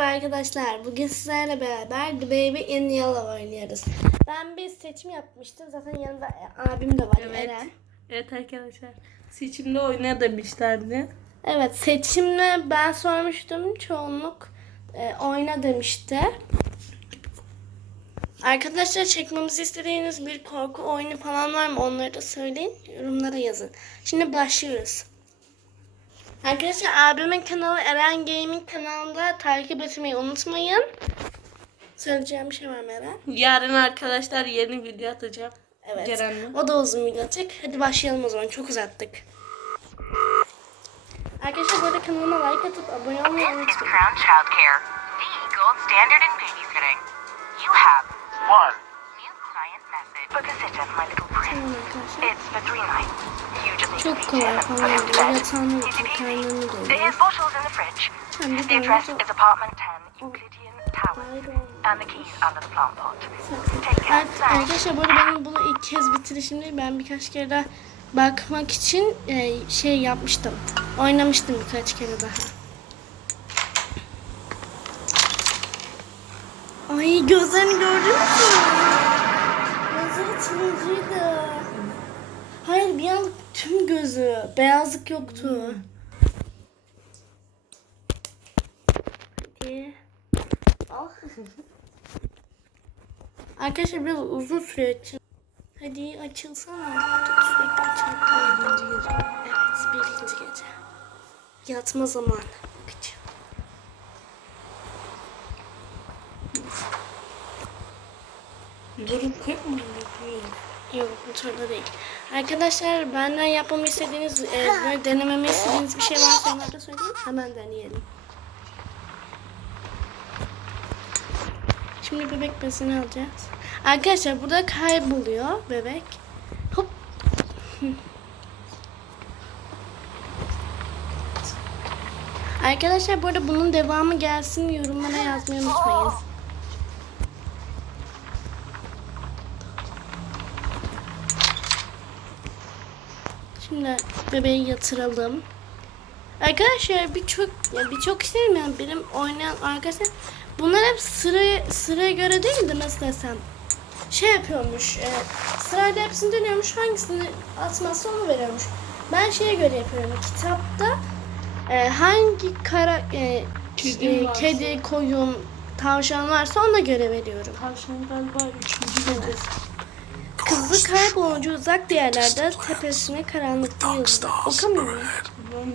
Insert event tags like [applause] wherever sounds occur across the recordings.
merhaba arkadaşlar. Bugün sizlerle beraber The Baby in Yellow oynuyoruz. Ben bir seçim yapmıştım. Zaten yanında e, abim de var Evet. Eren. Evet arkadaşlar. Seçimde oyna demişlerdi. Evet seçimle ben sormuştum. Çoğunluk e, oyna demişti. Arkadaşlar çekmemizi istediğiniz bir korku oyunu falan var mı? Onları da söyleyin. Yorumlara yazın. Şimdi başlıyoruz. Arkadaşlar abimin kanalı Eren Gaming kanalında takip etmeyi unutmayın. Söyleyeceğim bir şey var mı Eren? Yarın arkadaşlar yeni video atacağım. Evet. Ceren'le. O da uzun video olacak. Hadi başlayalım o zaman. Çok uzattık. Arkadaşlar bu arada kanalıma like atıp abone olmayı unutmayın. Crown Childcare, the gold standard in babysitting. You have One. Çok kolay diyor. bed. Yatağını bir The tane address de- is apartment 10, Euclidean Tower. And the keys under the plant pot. Take care. Evet, arkadaşlar bu benim bunu ilk kez bitirişim değil. Ben birkaç kere daha bakmak için e, şey yapmıştım. Oynamıştım birkaç kere daha. Ay gözlerini gördün mü? Turuncuydu. Hayır bir an tüm gözü. Beyazlık yoktu. Hadi. Ah. Arkadaşlar biraz uzun süre açın. Hadi açılsana. Sürekli açalım. Evet birinci gece. Yatma zamanı. Durum 40 mı yapıyor? Yok motorda değil. Arkadaşlar benden yapmamı istediğiniz, e, böyle denememi istediğiniz bir şey varsa onları söyleyin. Hemen deneyelim. Şimdi bebek besini alacağız. Arkadaşlar burada kayboluyor bebek. Hop. Arkadaşlar bu arada bunun devamı gelsin yorumlara yazmayı unutmayın. Şimdi bebeği yatıralım. Arkadaşlar birçok ya birçok değil mi? Yani benim oynayan arkadaşlar bunlar hep sıra sıraya göre değil de nasıl desem şey yapıyormuş. E, sırayla hepsini dönüyormuş. Hangisini atmazsa onu veriyormuş. Ben şeye göre yapıyorum. Kitapta e, hangi kara e, Kedi e, kedi, koyun, tavşan varsa ona göre veriyorum. Tavşan galiba 3. gece. Kızı kaybolunca uzak yerlerde tepesine karanlıkta yıldızı. Okamıyor muyum?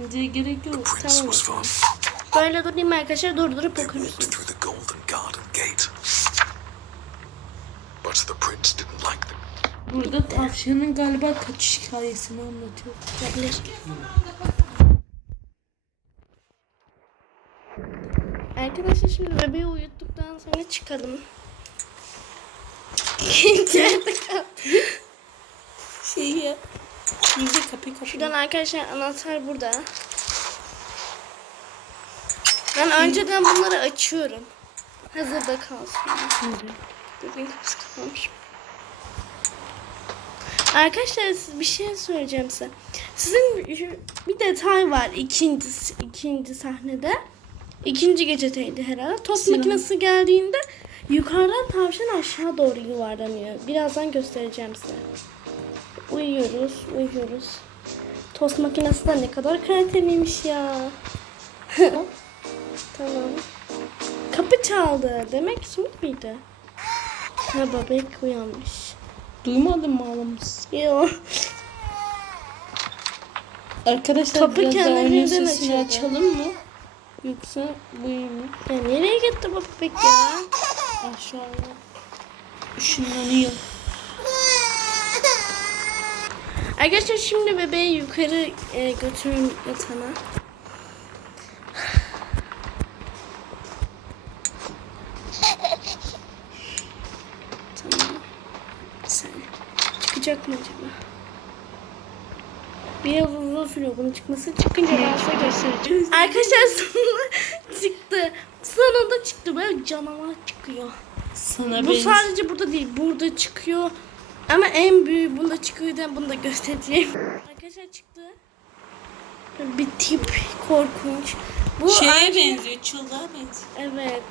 Bence gerek yok. Tamam. Böyle durayım arkadaşlar durdurup them. Burada tavşanın galiba kaçış hikayesini anlatıyor. Olabilir. Arkadaşlar şimdi bebeği uyuttuktan sonra çıkalım. İçeride. Şey ya. Şimdi kapıyı kapıyı. Şuradan arkadaşlar anahtar burada. Ben önceden bunları açıyorum. Hazırda kalsın. Bebeğin kapısı kapanmış. Arkadaşlar siz bir şey söyleyeceğim size. Sizin bir- detay var ikinci ikinci sahnede. İkinci gecedeydi herhalde. Tost makinesi geldiğinde yukarıdan tavşan aşağı doğru yuvarlanıyor. Birazdan göstereceğim size. Uyuyoruz, uyuyoruz. Tost makinesi de ne kadar kaliteliymiş ya. [laughs] tamam. Kapı çaldı. Demek Sumut muydu? Ha bebek uyanmış. Duymadın mı ağlaması? Yo. Arkadaşlar Kapı biraz daha oyunun sesini açıldı. açalım mı? Yoksa bu iyi mi? Ya nereye gitti bu bebek ya? Aşağıya. Işınlanıyor. Arkadaşlar şimdi bebeği yukarı e, götürün yatağına. Tamam. Saniye. Çıkacak mı acaba? Biraz uzun sürüyor bunun çıkması. Çıkınca ben size göstereceğim. Arkadaşlar sonunda çıktı. Sonunda çıktı. Böyle canavar çıkıyor. Sana Bu benziyor. sadece burada değil. Burada çıkıyor. Ama en büyüğü bunda çıkıyor. Ben bunu da göstereceğim. Arkadaşlar çıktı. Bir tip korkunç. Bu Şeye ay- benziyor, çıldığa benziyor. Evet.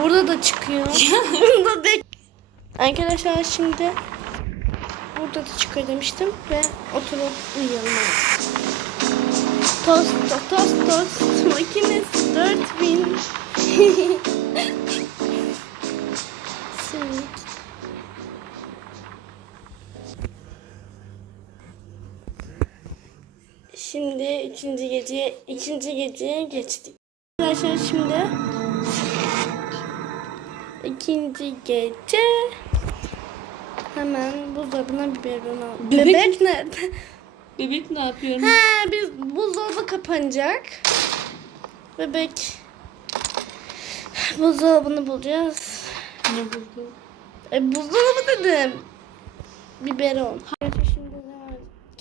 Burada da çıkıyor. [laughs] Burada da Arkadaşlar şimdi burada da çıkıyor demiştim ve oturup uyuyalım artık. Tost tost tost tost makinesi 4000. [laughs] Şimdi ikinci gece ikinci geceye geçtik. Arkadaşlar şimdi ikinci gece hemen buzdolabına biberon al. Bebek- Bebek nerede? Bebek ne yapıyor? Ha biz buzdolabı kapanacak. Bebek buzdolabını bulacağız. Ne buldu? E, buzdolabı dedim. Biberon. Hayır?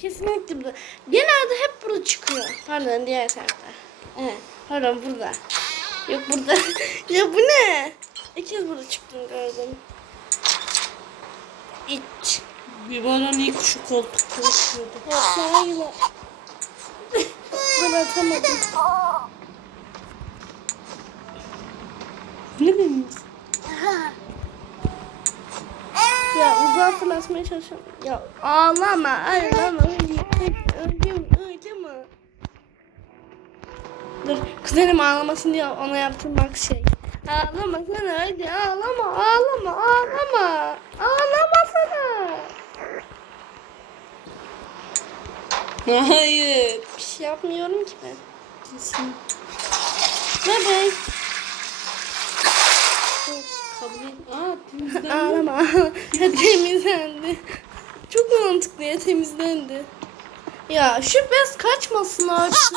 Kesinlikle burada. Genelde hep burada çıkıyor. Pardon diğer tarafta. Evet. Pardon burada. Yok burada. [laughs] ya bu ne? İki kez burada çıktığını gördüm. İç. Bir baran ilk şu koltukta oturuyordu. Ya hayır. ben atamadım. Ne bileyim? Ya uzağa fırlatmaya çalışıyorum. Ya ağlama, ağlama. Öldüm, öldüm mü? Dur, kuzenim ağlamasın diye ona yaptığım bak şey. Ağlama sana hadi ağlama, ağlama, ağlama. Ağlama sana. Hayır. Bir şey yapmıyorum ki ben. Kesin. Et. Aa temizden. Ağlama. [laughs] ya temizlendi. Çok mantıklı ya temizlendi. Ya şu bez kaçmasın artık.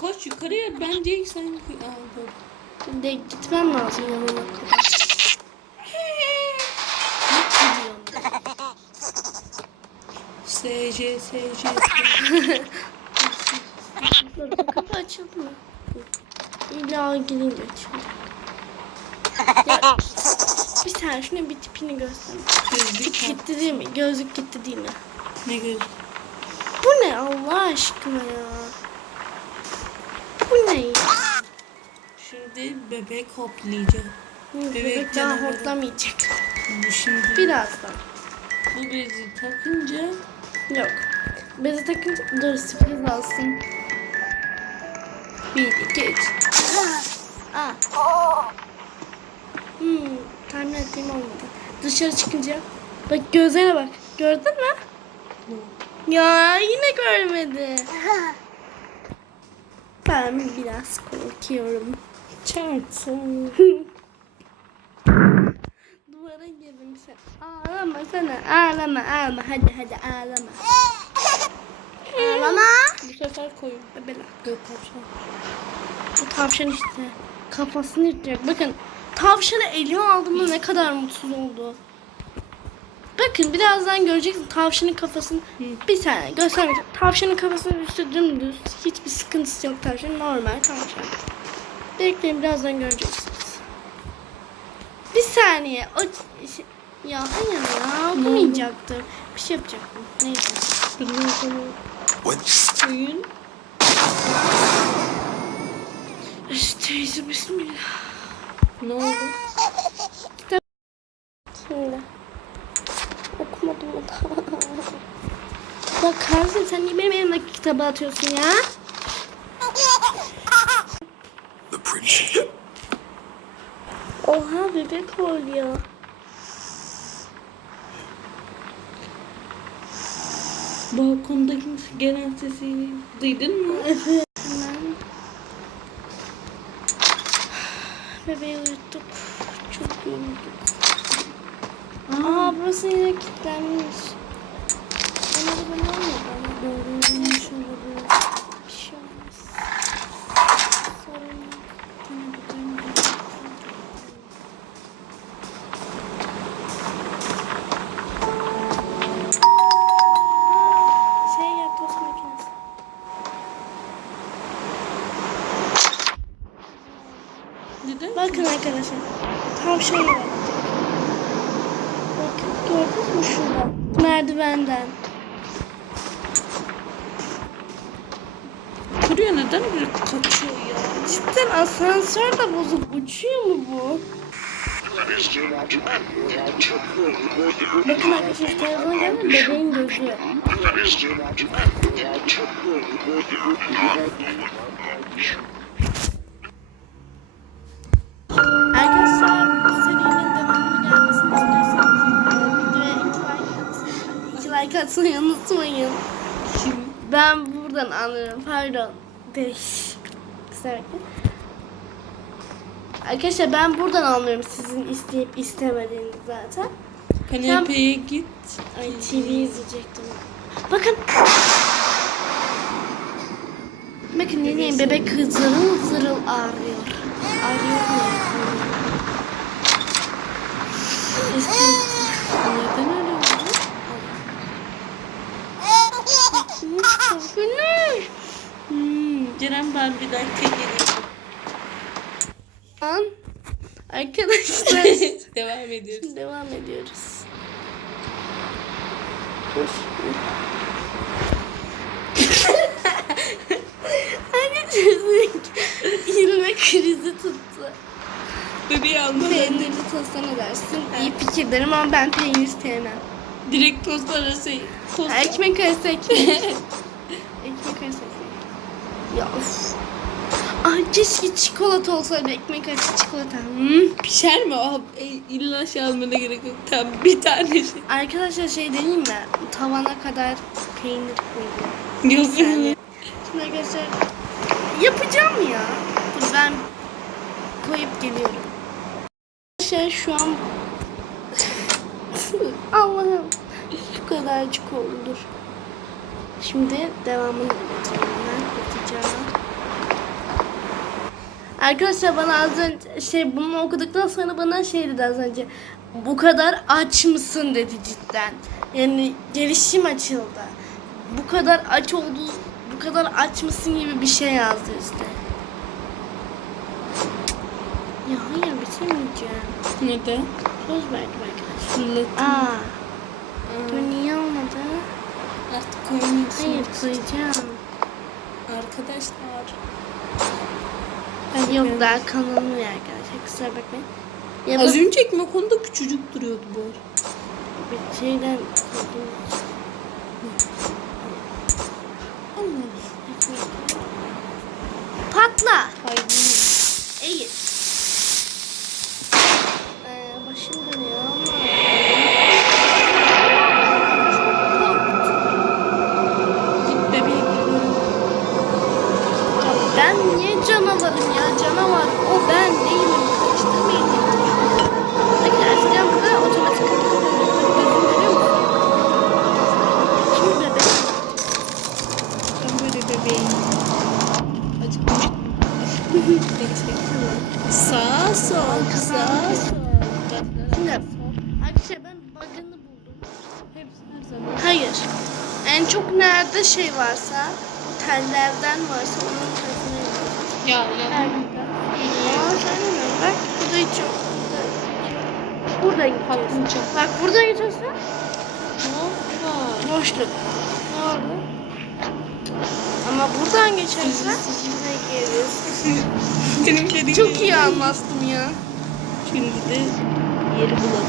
Koş yukarıya ben değil sen dur. De gitmem lazım yanına kadar. SC SC. Kapı açıldı mı? İlla girince açılacak. [laughs] Ya, bir saniye şuna bir tipini göster. Gözlük ha. Gitti değil mi? Gözlük gitti değil mi? Ne gözlük? Bu ne Allah aşkına ya? Bu ne ya? Şimdi bebek hoplayacak. Bebek, Bebek daha canavarı. hortlamayacak. Bu Şimdi Birazdan. bu bezi takınca Yok. Bezi takınca dur sürpriz alsın. Bir, iki, üç. Aa. Hmm, tahmin ettiğim olmadı. Dışarı çıkınca. Bak gözlerine bak. Gördün mü? Ya yine görmedi. [laughs] Ben biraz korkuyorum. çarpsın. [laughs] Duvara girdim sen. Ağlama sana. Ağlama ağlama. Hadi hadi ağlama. [laughs] Ağlama. Bu sefer koyun. Bebela. Yok tavşan. Bu tavşan işte. Kafasını yırtacak. Bakın tavşanı elime aldığımda ne kadar mutsuz oldu. Bakın birazdan göreceksin tavşanın kafasını. Bir saniye göstermeyeceğim. Tavşanın kafasının üstü dümdüz. Hiçbir sıkıntısı yok tavşan. Normal tavşan. Bekleyin birazdan göreceksiniz. Bir saniye. O şey- ya hayır ya okumayacaktım. Bir şey yapacaktım. Neyse. Koyun. Teyze bismillah. Ne oldu? Şimdi. Okumadım o da. Bak Kazım sen niye benim elimdeki kitabı atıyorsun ya? the prince Oha bebek oluyor. Balkondaki gelen sesi duydun mu? Evet. Hemen. Bebeği uyuttuk. Çok yorulduk. Aa burası yine kilitlenmiş. Bana da böyle olmadı. Doğru gördünüz mü şurada? Merdivenden. buraya neden böyle kaçıyor ya? Cidden asansör de bozuk. Uçuyor mu bu? Bakın arkadaşlar telefon geldi bebeğin gözü. Atmayı unutmayın. Kim? Ben buradan anlıyorum. Pardon. Beş. Kusura bakmayın. Arkadaşlar ben buradan anlıyorum sizin isteyip istemediğinizi zaten. Kanepeye git. Ay TV izleyecektim. Bakın. Bakın ne diyeyim bebek zırıl zırıl ağrıyor. Ağrıyor ne? İstedim. Neden öyle oldu? Güneş. Hmm, Ceren ben bir dakika geliyorum. An. Arkadaşlar [laughs] Devam ediyoruz. devam ediyoruz. Arkadaşlar [laughs] ilme krizi tuttu. Bebeği almadan Peynirli tosta ne dersin? İyi fikir derim ama ben peynir sevmem. direkt tost arası. Tost. Ekmek arası ekmek. [laughs] Ya of. Ay keşke çikolata olsaydı ekmek arası çikolata. Hmm. Pişer mi? Oh, e, illa şey almana gerek yok. Tam bir tane şey. Arkadaşlar şey deneyeyim mi? Tavana kadar peynir koyuyor. Yok. Yani. Şimdi arkadaşlar yapacağım ya. Dur ben koyup geliyorum. Arkadaşlar şu an [laughs] Allah'ım bu kadarcık oldu. Şimdi devamını da yapacağım. Arkadaşlar bana az önce şey bunu okuduktan sonra bana şey dedi az önce. Bu kadar aç mısın dedi cidden. Yani gelişim açıldı. Bu kadar aç oldu, bu kadar aç mısın gibi bir şey yazdı üstte. Ya hayır bitirmeyeceğim. Neden? Söz verdim arkadaşlar. Aa. Dur niye olmadı? Artık koymuyorsun. Hayır koyacağım. Arkadaşlar. Ben yok daha kanalım ya arkadaşlar kusura bakmayın. Ya Az bak önce ekmek onda küçücük duruyordu bu arada. bir şeyden Patla. Hayır. Nerede şey varsa tellerden varsa onun tarafına gidiyoruz. Ya ya. Aa söylemiyorum. Bak burada hiç yok. Burada gideceğiz. Patlayacak. Bak burada gidiyorsun. Ne oldu? Boşluk. Ne oldu? Ama buradan geçersen buraya geliyorsun. [laughs] Benim dediğim [laughs] Çok iyi anlattım ya. Şimdi de yeri bulalım.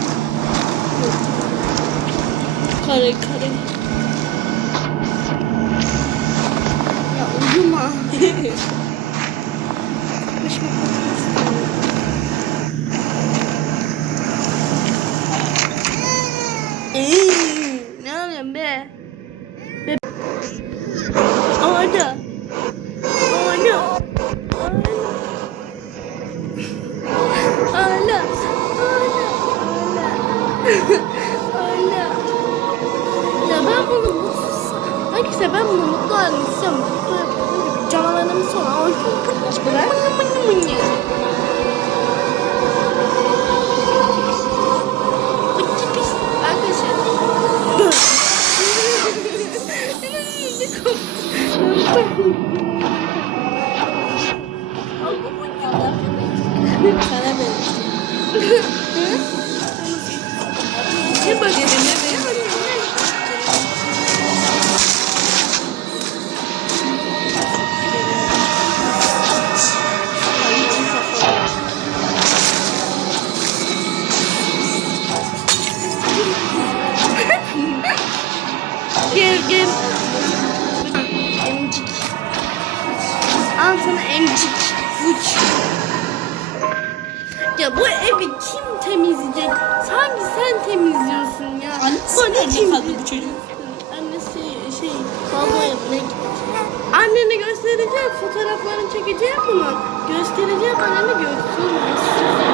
Kare kare. Ya çıkılar. Sana benziyor. Annesi Bana nerede kim kaldı bu çocuğun? Annesi şey ne Annene göstereceğim fotoğraflarını çekeceğim bunu. Göstereceğim annene göstereyim.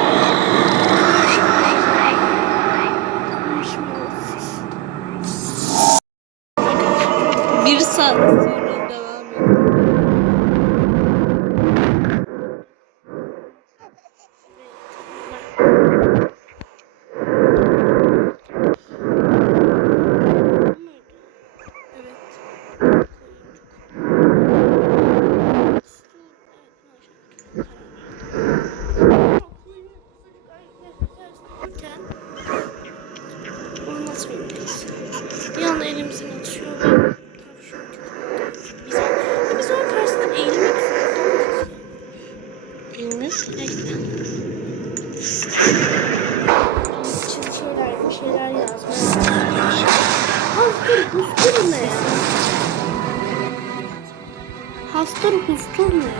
Hastır hustur ne ya?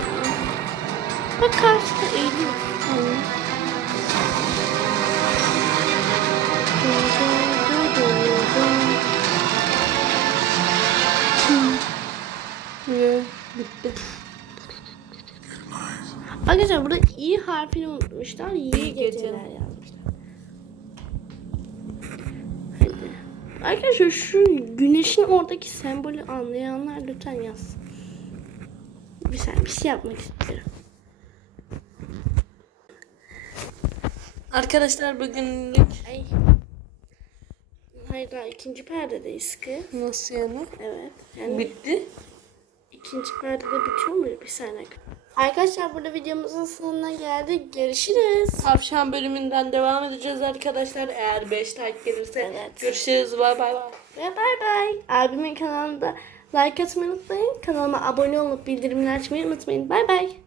Bak karşıda eğiliyor. Ve bitti. Arkadaşlar burada i harfini unutmuşlar. İyi İyi geceler geceler. yazmışlar. Hadi. Arkadaşlar şu güneşin oradaki sembolü anlayanlar lütfen yazsın. Bir saniye bir şey yapmak istiyorum. Arkadaşlar bugünlük Ay. Hayır daha ikinci perdedeyiz ki. nasıl yani? Evet. Yani Bitti. ikinci perdede bitiyor mu? Bir saniye. Arkadaşlar burada videomuzun sonuna geldik. Görüşürüz. Tavşan bölümünden devam edeceğiz arkadaşlar. Eğer 5 like gelirse Evet. görüşürüz. Bay bay bay bay. Abimin kanalında like atmayı unutmayın. Kanalıma abone olup bildirimleri açmayı unutmayın. Bay bay.